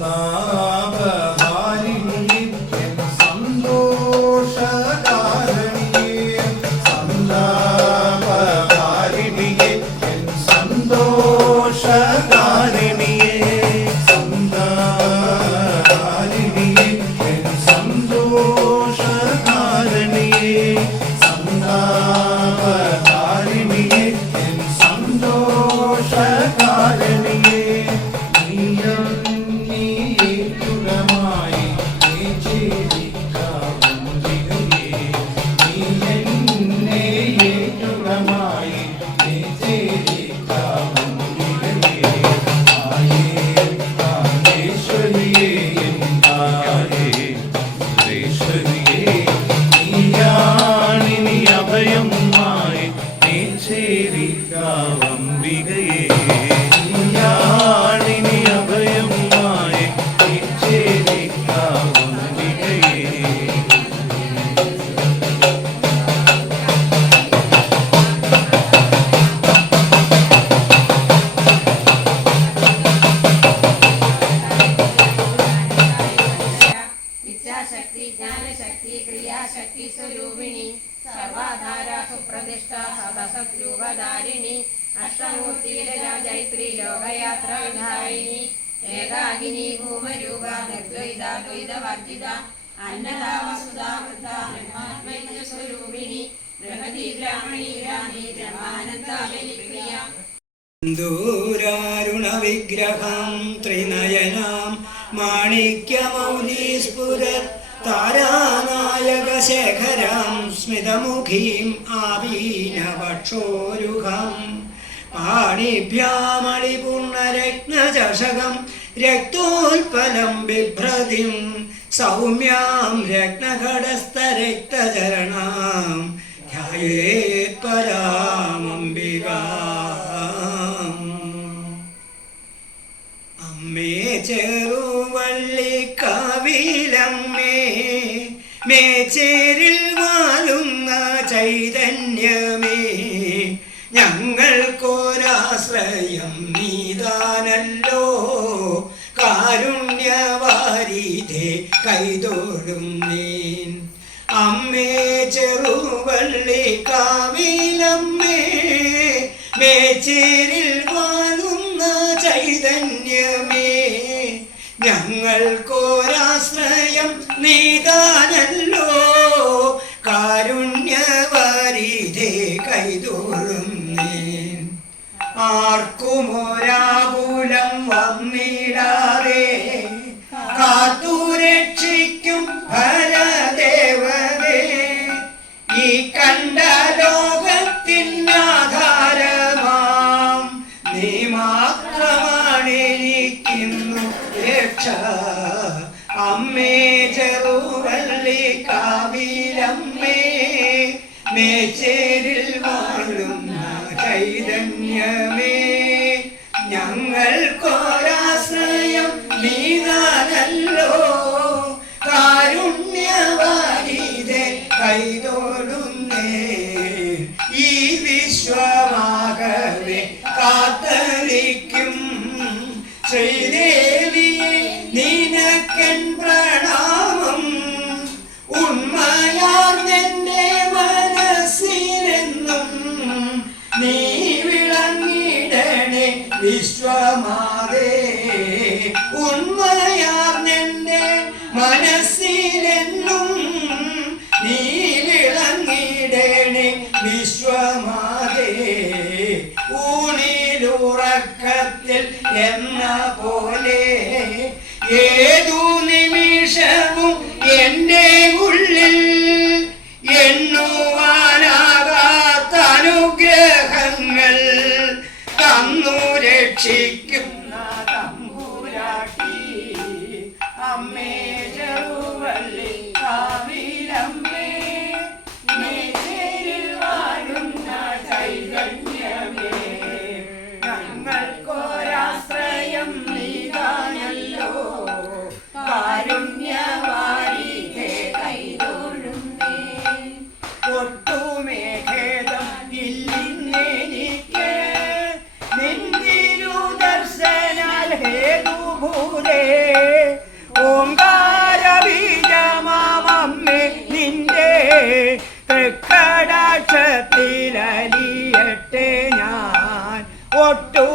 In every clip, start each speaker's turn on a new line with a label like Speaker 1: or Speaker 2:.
Speaker 1: Allah Sita. സുപ്രതിഷ്ഠ സദസദ്രൂപധാരിണി അഷ്ടമൂർത്തിരജൈത്രി ലോകയാത്ര വിധായിനി Ekakini ഭൂമരൂപ നിർദ്വൈത ദ്വൈതവർജിത.
Speaker 2: ദൂരാരുണവിഗ്രഹം ത്രിനയനാം. താരാനായകശേഖരം സ്മിതമുഖീം ആവീനവക്ഷോരുഹം പാണിഭ്യാമളിപൂർണരത്നചഷകം രക്തോൽപലം ബിഭ്രതിം സൗമ്യാം രത്നഘടസ്ഥരക്തചരണാം. ധ്യായേത് പരാമംബികാം Mecheril വാലുന്ന ചൈതന്യമേ ഞങ്ങൾക്കൊരാശ്രയം നീതാനല്ലോ. കാരുണ്യവാരിധേ കൈതോടും നീൻ അമ്മേ ചെറുവള്ളി കാവിലമ്മേ മേച്ചേരിൽ വാഴുന്ന ചൈതന്യമേ ഞങ്ങൾക്കോരാശ്രയം നീതാനല്ലോ. കൈതോളും നീ. ആർക്കുമൊരാകുലം മേച്ചേരിൽ വാഴുന്ന ചൈതന്യമേ ഞങ്ങൾക്കൊരാശ്രയം നീതാനല്ലോ കാരുണ്യവാരിതെ കൈതോടുന്നേ ഈ വിശ്വമാകവെ കാത്തലിക്കും ശ്രീദേവിയെ മനസ്സിലെന്നും നീ വിളങ്ങിടണേ വിശ്വമാതേ ഊണിലുറക്കത്തിൽ എന്ന പോലെ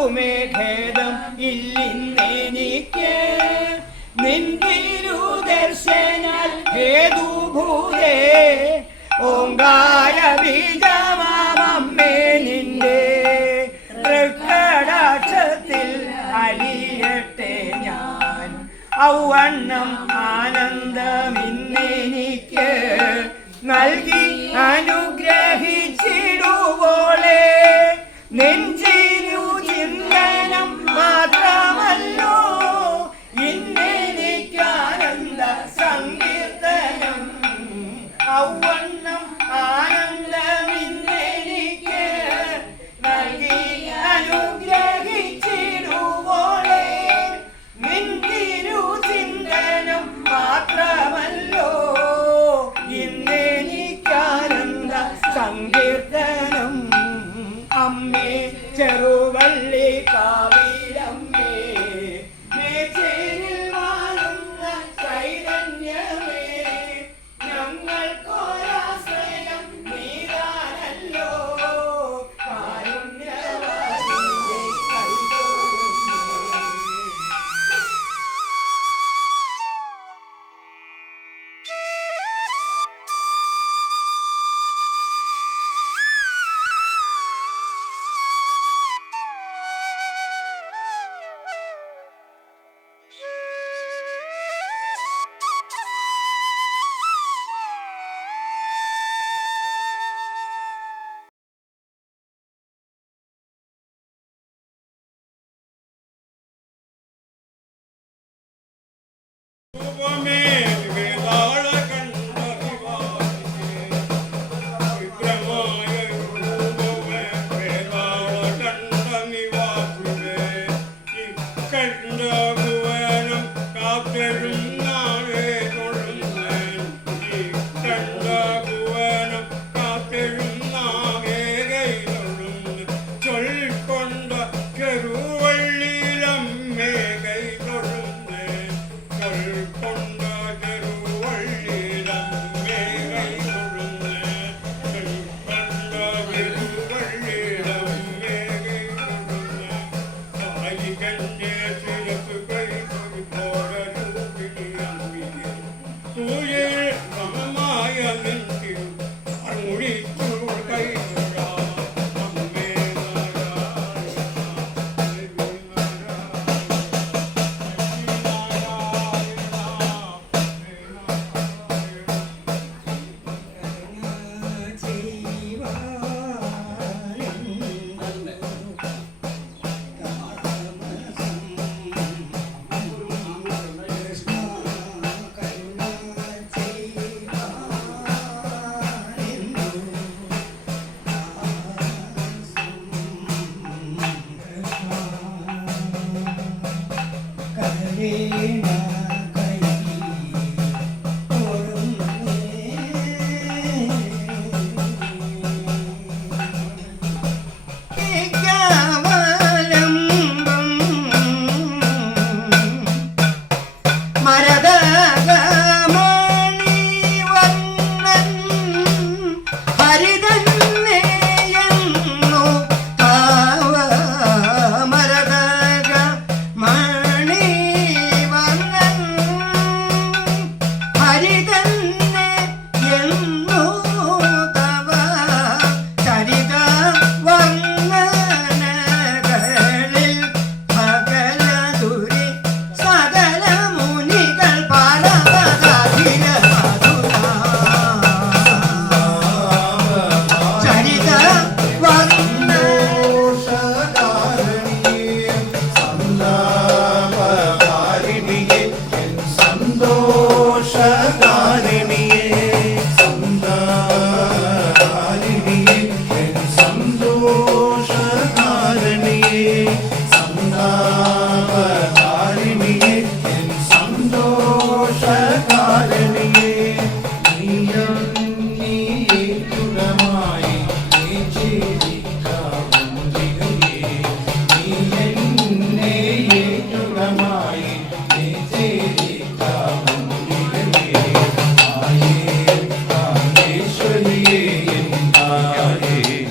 Speaker 2: ഭേദം ഇല്ലിന്നെനിക്ക് നിന്നിരു ദർശനാൽ ഹേതുഭൂതേ ഓങ്കാര ബീജമാമേ നിന്റെ. തൃക്കടാക്ഷത്തിൽ അലിയട്ടെ ഞാൻ. ഔവണ്ണം ആനന്ദമിന്നെനിക്ക് നൽകി
Speaker 3: അനു You.
Speaker 2: Hare